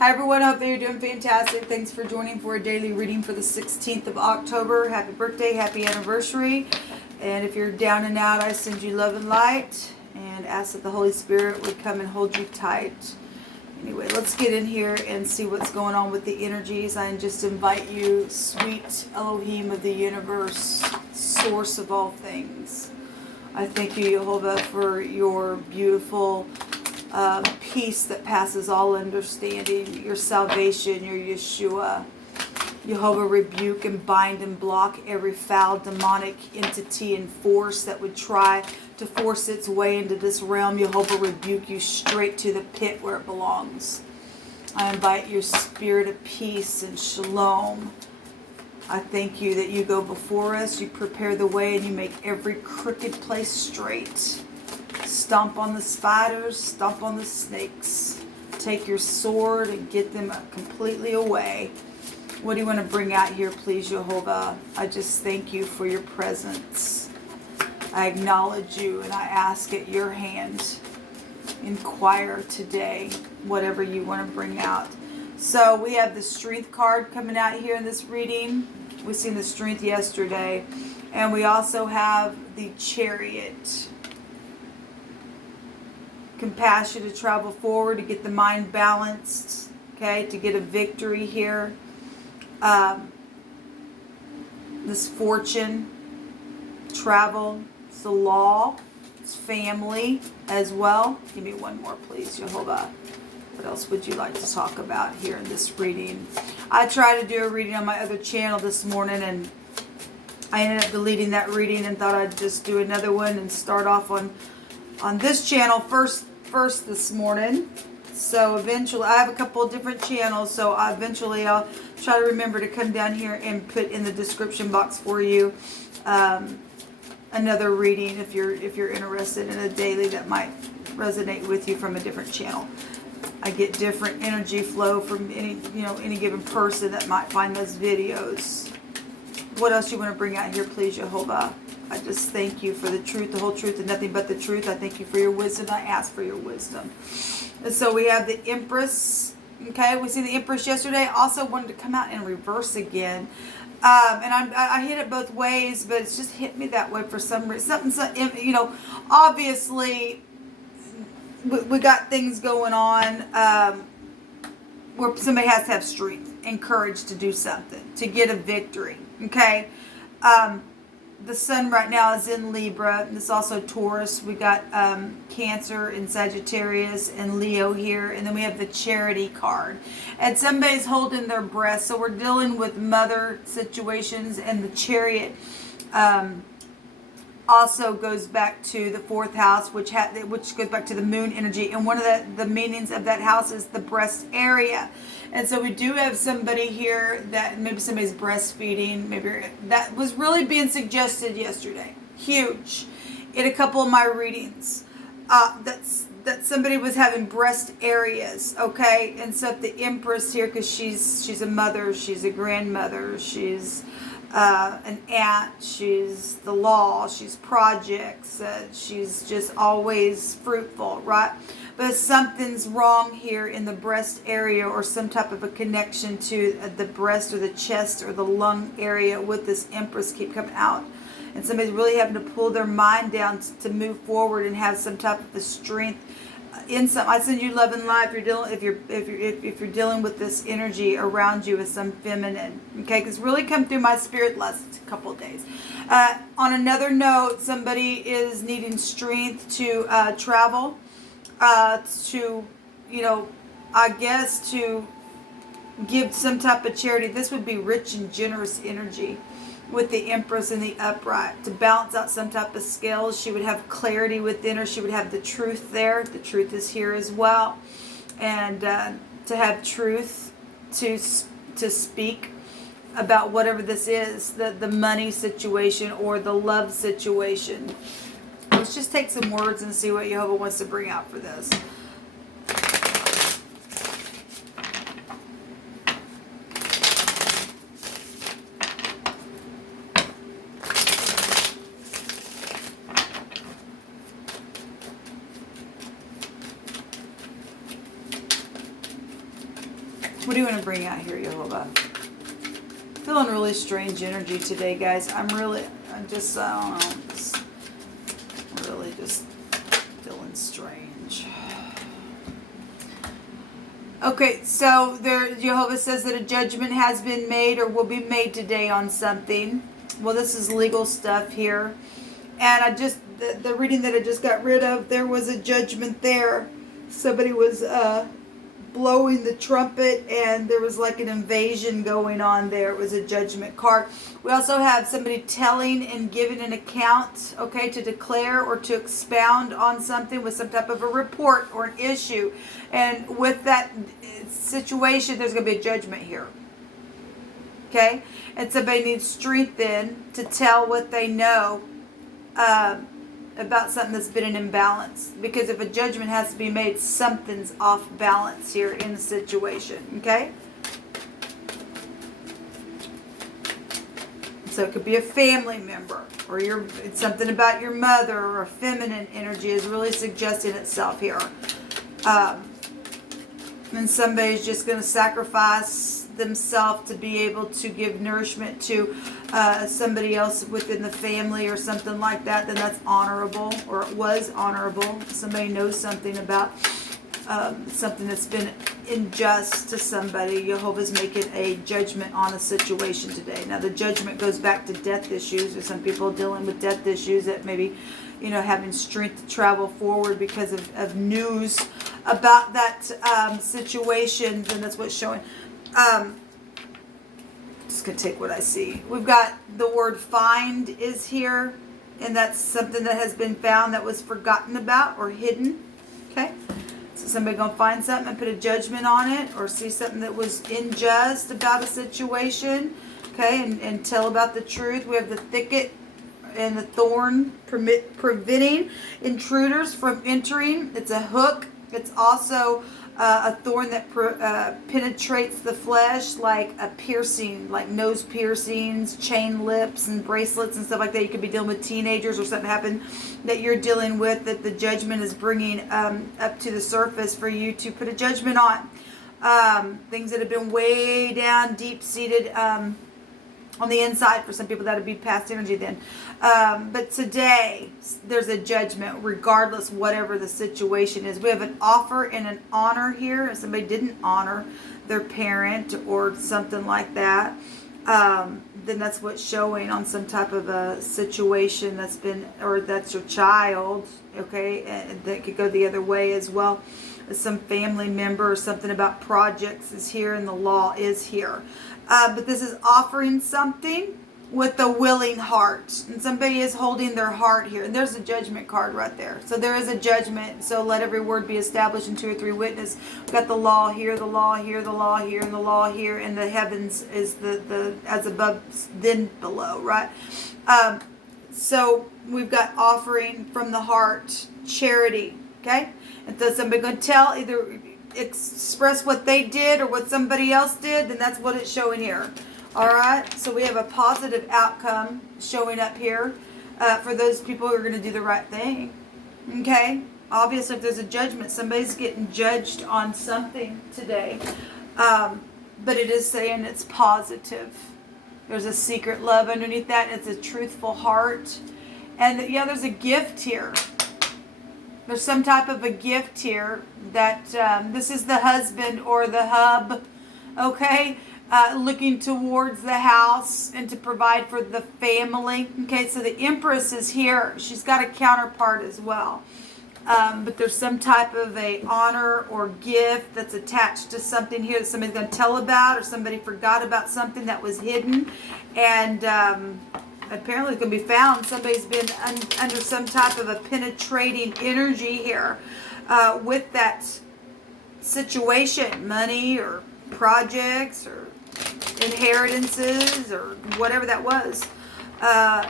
Hi everyone, I hope that you're doing fantastic. Thanks for joining for a daily reading for the 16th of October. Happy birthday, happy anniversary. And if you're down and out, I send you love and light and ask that the Holy Spirit would come and hold you tight. Anyway, let's get in here and see what's going on with the energies. I just invite you, sweet Elohim of the universe, source of all things. I thank you, Jehovah, for your beautiful peace that passes all understanding, your salvation, your Yeshua. Jehovah, rebuke and bind and block every foul demonic entity and force that would try to force its way into this realm. Jehovah, rebuke you straight to the pit where it belongs. I invite your spirit of peace and shalom. I thank you that you go before us, you prepare the way, and you make every crooked place straight. Stomp on the spiders, stomp on the snakes. Take your sword and get them completely away. What do you want to bring out here, please, Jehovah? I just thank you for your presence. I acknowledge you and I ask at your hand, inquire today, whatever you want to bring out. So we have the strength card coming out here in this reading. We've seen the strength yesterday. And we also have the chariot. Compassion to travel forward, to get the mind balanced, okay, to get a victory here. This fortune, travel, it's the law, it's family as well. Give me one more, please, Jehovah. What else would you like to talk about here in this reading? I tried to do a reading on my other channel this morning, and I ended up deleting that reading and thought I'd just do another one and start off on this channel first this morning. So eventually, I have a couple of different channels, so eventually I'll try to remember to come down here and put in the description box for you another reading if you're interested in a daily that might resonate with you from a different channel. I get different energy flow from any given person that might find those videos. What else you want to bring out here, please, Jehovah? I just thank you for the truth, the whole truth, and nothing but the truth. I thank you for your wisdom. I ask for your wisdom. And so we have the Empress. Okay, we see the Empress yesterday. Also wanted to come out in reverse again. And I hit it both ways, but it's just hit me that way for some reason. Obviously, we got things going on where somebody has to have strength and courage to do something, to get a victory. Okay. The sun right now is in Libra. This is also Taurus. We got Cancer and Sagittarius and Leo here. And then we have the Charity card. And somebody's holding their breath. So we're dealing with mother situations. And the Chariot also goes back to the fourth house, which goes back to the moon energy. And one of the meanings of that house is the breast area. And so we do have somebody here that maybe somebody's breastfeeding. Maybe that was really being suggested yesterday. Huge. In a couple of my readings. That somebody was having breast areas. Okay. And so if the Empress here, because she's a mother, she's a grandmother, she's an aunt, she's the law, she's projects, she's just always fruitful, right? But something's wrong here in the breast area, or some type of a connection to the breast or the chest or the lung area with this Empress keep coming out. And somebody's really having to pull their mind down to move forward and have some type of a strength. I send you love and light if you're dealing with this energy around you with some feminine, okay? Because really come through my spirit last couple of days. On another note, somebody is needing strength to travel, to give some type of charity. This would be rich and generous energy with the Empress and the upright, to balance out some type of scales. She would have clarity within her. She would have the truth there. The truth is here as well. And to have truth to speak about whatever this is, the money situation or the love situation. Let's just take some words and see what Jehovah wants to bring out for this. What do you want to bring out here, Jehovah? Feeling really strange energy today, guys. I'm just, I don't know, really just feeling strange. Okay, so there, Jehovah says that a judgment has been made or will be made today on something. Well, this is legal stuff here. And the reading that I just got rid of, there was a judgment there. Somebody was blowing the trumpet, and there was like an invasion going on there. It was a judgment card. We also have somebody telling and giving an account, okay, to declare or to expound on something with some type of a report or an issue. And with that situation, there's going to be a judgment here. Okay? And somebody needs strength then to tell what they know about something that's been an imbalance. Because if a judgment has to be made, something's off balance here in the situation. Okay? So it could be a family member, or it's something about your mother, or a feminine energy is really suggesting itself here. And somebody's just going to sacrifice themselves to be able to give nourishment to somebody else within the family or something like that, then that's honorable, or it was honorable. Somebody knows something about something that's been unjust to somebody. Jehovah's making a judgment on a situation today. Now the judgment goes back to death issues. There's some people dealing with death issues that maybe, having strength to travel forward because of news about that situation, and that's what's showing. Just gonna take what I see. We've got the word find is here, and that's something that has been found that was forgotten about or hidden. Okay, so somebody gonna find something and put a judgment on it, or see something that was unjust about a situation. Okay, and tell about the truth. We have the thicket and the thorn preventing intruders from entering. It's a hook. It's also a thorn that penetrates the flesh, like a piercing, like nose piercings, chain lips, and bracelets and stuff like that. You could be dealing with teenagers, or something happened that you're dealing with that the judgment is bringing up to the surface for you to put a judgment on. Things that have been way down, deep-seated on the inside for some people. That would be past energy then. But today, there's a judgment regardless whatever the situation is. We have an offer and an honor here. If somebody didn't honor their parent or something like that, then that's what's showing on some type of a situation that's been, or that's your child, okay? And that could go the other way as well. Some family member or something about projects is here, and the law is here. But this is offering something with a willing heart. And somebody is holding their heart here. And there's a judgment card right there. So there is a judgment. So let every word be established in 2 or 3 witnesses. We've got the law here, the law here, the law here, and the law here. And the heavens is the as above, then below, right? So we've got offering from the heart, charity, okay? And so somebody going to tell, either express what they did or what somebody else did, then that's what it's showing here. All right, so we have a positive outcome showing up here for those people who are going to do the right thing. Okay, obviously if there's a judgment, somebody's getting judged on something today, but it is saying it's positive. There's a secret love underneath that. It's a truthful heart, and yeah, there's a gift here. There's some type of a gift here that this is the husband or the hub, okay, looking towards the house and to provide for the family. Okay, so the Empress is here. She's got a counterpart as well. But there's some type of a honor or gift that's attached to something here that somebody's going to tell about, or somebody forgot about something that was hidden. And apparently it's going to be found. Somebody's been under some type of a penetrating energy here with that situation, money or projects or inheritances or whatever that was.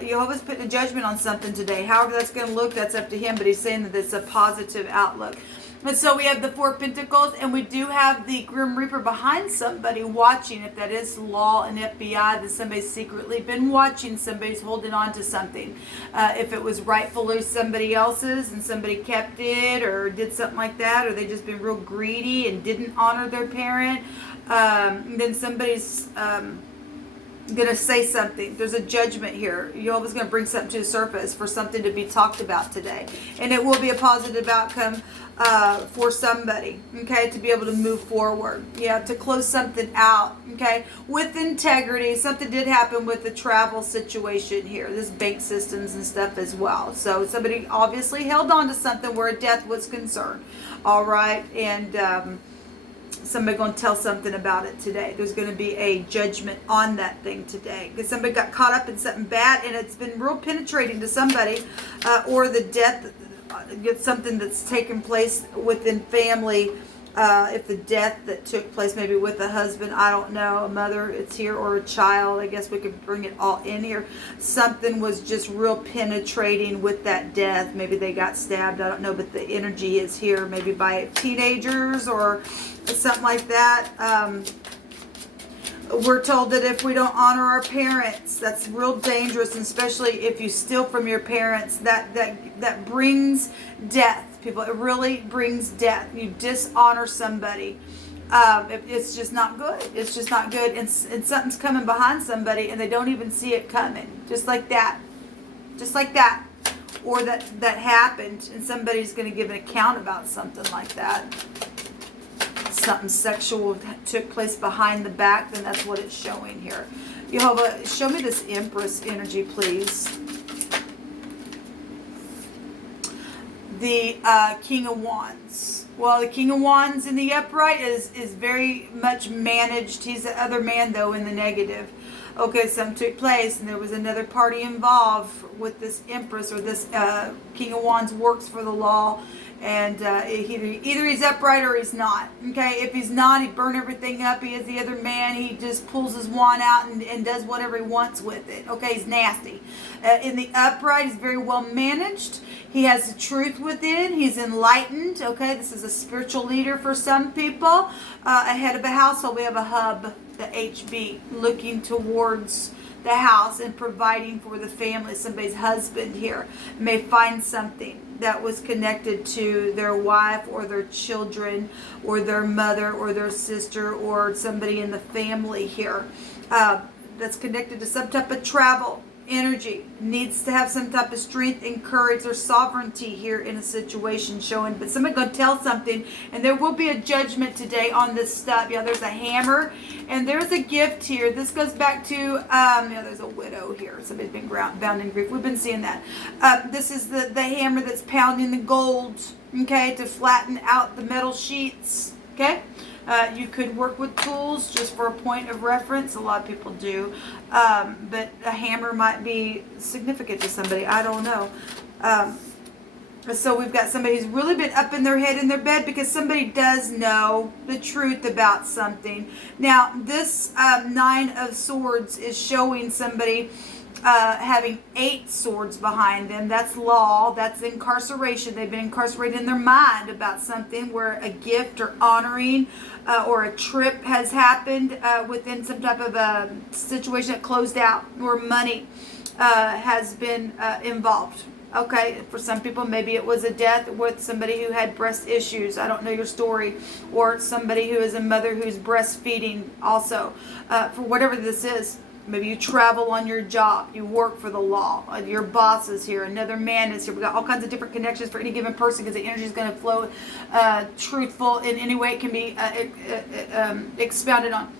Jehovah's putting a judgment on something today. However that's going to look, that's up to him, but he's saying that it's a positive outlook. And so we have the Four Pentacles, and we do have the Grim Reaper behind somebody watching. If that is law and FBI, that somebody's secretly been watching, somebody's holding on to something. If it was rightfully somebody else's and somebody kept it or did something like that, or they just been real greedy and didn't honor their parent, then somebody's gonna say something. There's a judgment here. You're always gonna bring something to the surface for something to be talked about today, and it will be a positive outcome for somebody, okay, to be able to move forward, to close something out, okay, with integrity. Something did happen with the travel situation here, this bank systems and stuff as well. So somebody obviously held on to something where a death was concerned, all right, and somebody going to tell something about it today. There's going to be a judgment on that thing today, because somebody got caught up in something bad, and it's been real penetrating to somebody, or the death, something that's taken place within family. If the death that took place maybe with a husband, I don't know, a mother, it's here, or a child, I guess we could bring it all in here. Something was just real penetrating with that death. Maybe they got stabbed, I don't know, but the energy is here, maybe by teenagers or something like that. We're told that if we don't honor our parents, that's real dangerous, and especially if you steal from your parents, that brings death. People, it really brings death. You dishonor somebody. It's just not good. It's just not good, and something's coming behind somebody, and they don't even see it coming. Just like that. Just like that. Or that happened, and somebody's going to give an account about something like that. Something sexual took place behind the back, then that's what it's showing here. Jehovah, show me this Empress energy, please. The King of Wands. Well, the King of Wands in the upright is very much managed. He's the other man, though, in the negative. Okay, something took place, and there was another party involved with this Empress, or this King of Wands works for the law. And either he's upright or he's not. Okay, if he's not, he burn everything up. He is the other man. He just pulls his wand out and does whatever he wants with it. Okay, he's nasty. In the upright, he's very well managed. He has the truth within. He's enlightened. Okay, this is a spiritual leader for some people. Ahead of a household, we have a hub, the HB, looking towards the house and providing for the family. Somebody's husband here may find something that was connected to their wife or their children or their mother or their sister or somebody in the family here that's connected to some type of travel energy, needs to have some type of strength and courage or sovereignty here in a situation showing. But somebody's going to tell something, and there will be a judgment today on this stuff. There's a hammer, and there's a gift here. This goes back to, there's a widow here. Somebody's been bound in grief. We've been seeing that. This is the hammer that's pounding the gold, okay, to flatten out the metal sheets, okay? You could work with tools just for a point of reference. A lot of people do. But a hammer might be significant to somebody. I don't know. So we've got somebody who's really been up in their head in their bed because somebody does know the truth about something. Now, this Nine of Swords is showing somebody having 8 swords behind them. That's law. That's incarceration. They've been incarcerated in their mind about something where a gift or honoring or a trip has happened within some type of a situation that closed out, or money has been involved. Okay, for some people, maybe it was a death with somebody who had breast issues. I don't know your story. Or somebody who is a mother who's breastfeeding also. For whatever this is. Maybe you travel on your job. You work for the law. Your boss is here. Another man is here. We've got all kinds of different connections for any given person because the energy is going to flow truthful in any way it can be expounded on.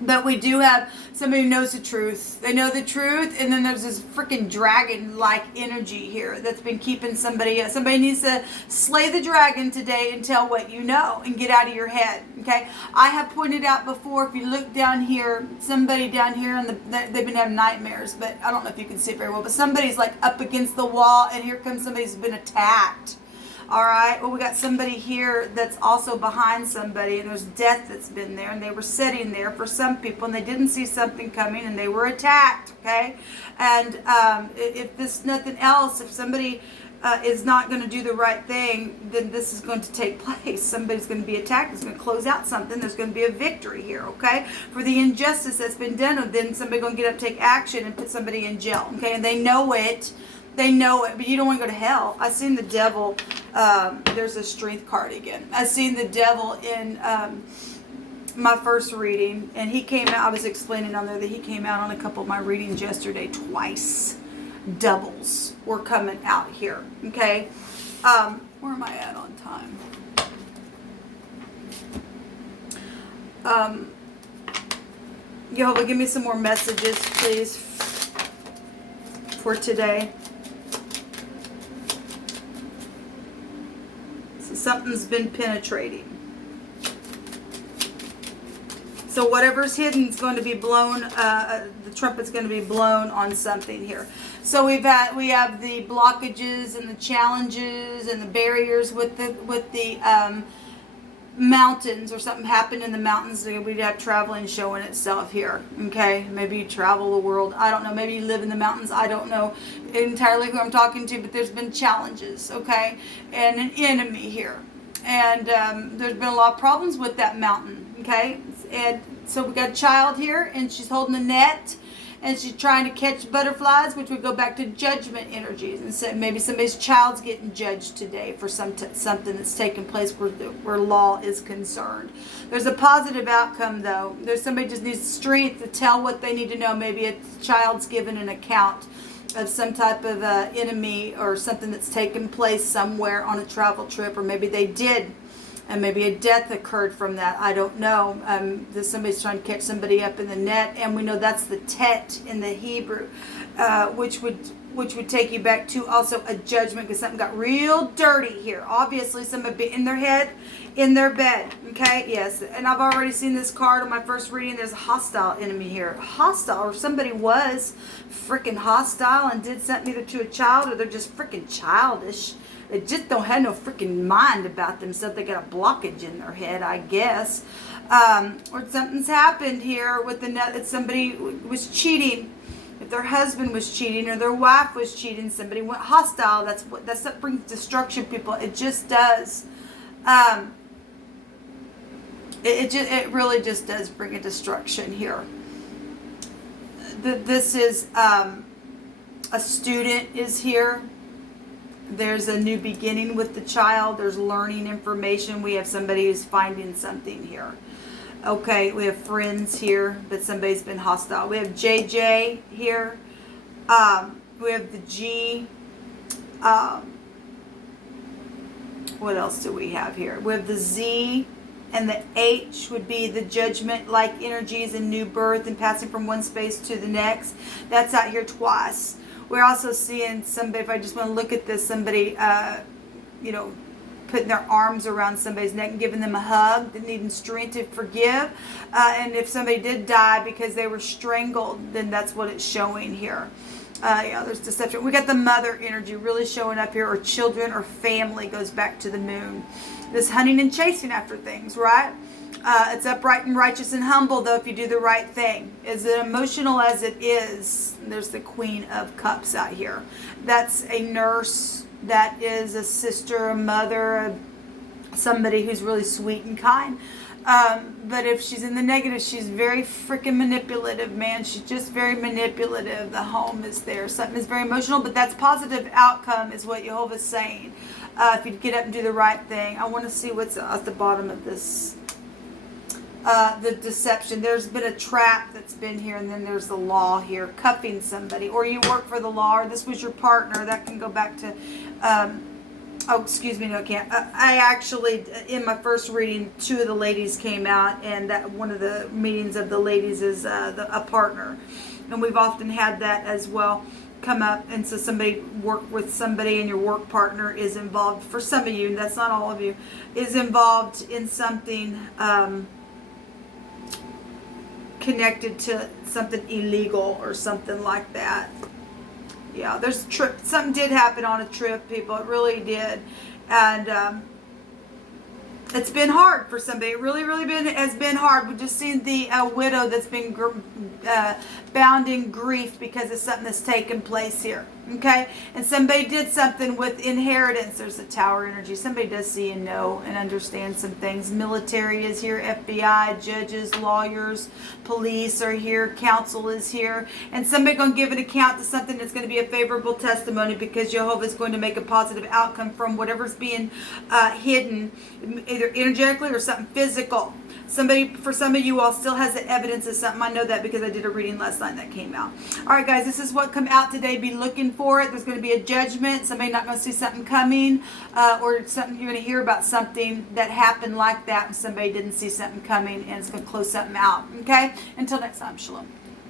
But we do have somebody who knows the truth. They know the truth, and then there's this freaking dragon-like energy here that's been keeping somebody. Somebody needs to slay the dragon today and tell what you know and get out of your head. Okay, I have pointed out before. If you look down here, somebody down here, and they've been having nightmares. But I don't know if you can see it very well. But somebody's like up against the wall, and here comes somebody who's been attacked. All right, well, we got somebody here that's also behind somebody, and there's death that's been there, and they were sitting there for some people, and they didn't see something coming, and they were attacked, okay? And if this nothing else, if somebody is not going to do the right thing, then this is going to take place. Somebody's going to be attacked. It's going to close out something. There's going to be a victory here, okay? For the injustice that's been done, then somebody's going to get up, take action, and put somebody in jail, okay? And they know it. They know it, but you don't want to go to hell. I seen the devil. There's a strength card again. I seen the devil in my first reading, and he came out. I was explaining on there that he came out on a couple of my readings yesterday twice. Doubles were coming out here, okay? Where am I at on time? Jehovah, give me some more messages, please, for today. So something's been penetrating. So whatever's hidden is going to be blown. The trumpet's going to be blown on something here. So we have the blockages and the challenges and the barriers with the mountains, or something happened in the mountains. We'd have traveling showing itself here. Okay, maybe you travel the world. I don't know. Maybe you live in the mountains. I don't know entirely who I'm talking to, but there's been challenges. Okay, and an enemy here, and there's been a lot of problems with that mountain. Okay, and so we got a child here, and she's holding a net. And she's trying to catch butterflies, which would go back to judgment energies. And so maybe somebody's child's getting judged today for something that's taking place where law is concerned. There's a positive outcome, though. There's somebody just needs strength to tell what they need to know. Maybe a child's given an account of some type of enemy or something that's taken place somewhere on a travel trip, or maybe they did. And maybe a death occurred from that. I don't know. Somebody's trying to catch somebody up in the net, and we know that's the tet in the Hebrew, which would take you back to also a judgment, because something got real dirty here. Obviously, somebody bit in their head, in their bed. Okay, yes. And I've already seen this card on my first reading. There's a hostile enemy here. Hostile, or somebody was freaking hostile and did something either to a child, or they're just freaking childish. They just don't have no freaking mind about themselves. They got a blockage in their head, I guess. Or something's happened here with the net that somebody was cheating. If their husband was cheating or their wife was cheating, somebody went hostile. That's what brings destruction, people. It just does. It really just does bring a destruction here. This is a student is here. There's a new beginning with the child. There's learning information. We have somebody who's finding something here. Okay, we have friends here, but somebody's been hostile. We have JJ here. We have the G. What else do we have here? We have the Z, and the H would be the judgment-like energies and new birth and passing from one space to the next. That's out here twice. We're also seeing somebody, if I just want to look at this, somebody, putting their arms around somebody's neck and giving them a hug, needing strength to forgive. And if somebody did die because they were strangled, then that's what it's showing here. There's deception. We got the mother energy really showing up here, or children or family, goes back to the moon. This hunting and chasing after things, right? It's upright and righteous and humble, though, if you do the right thing. As emotional as it is, there's the Queen of Cups out here. That's a nurse. That is a sister, a mother, somebody who's really sweet and kind. But if she's in the negative, she's very freaking manipulative, man. She's just very manipulative. The home is there. Something is very emotional, but that's positive outcome is what Jehovah's saying. If you get up and do the right thing. I want to see what's at the bottom of this. The deception. There's been a trap that's been here, and then there's the law here, cuffing somebody, or you work for the law, or this was your partner. That can go back to, oh, excuse me, no, I can't. I actually, in my first reading, 2 of the ladies came out, and that one of the meanings of the ladies is a partner, and we've often had that as well come up. And so somebody work with somebody, and your work partner is involved. For some of you, and that's not all of you, is involved in something connected to something illegal or something like that. Yeah, there's a trip. Something did happen on a trip, people. It really did. And It's been hard for somebody. It really, really has been hard. We've just seen the widow that's been bound in grief because of something that's taken place here. Okay? And somebody did something with inheritance. There's a tower energy. Somebody does see and know and understand some things. Military is here. FBI, judges, lawyers, police are here. Council is here. And somebody going to give an account to something that's going to be a favorable testimony because Jehovah is going to make a positive outcome from whatever's being hidden, either energetically or something physical. For some of you all still has the evidence of something. I know that because I did a reading last night that came out. All right, guys, this is what come out today. Be looking for it. There's going to be a judgment. Somebody not going to see something coming, or something you're going to hear about something that happened like that, and somebody didn't see something coming, and it's going to close something out. Okay. Until next time, shalom.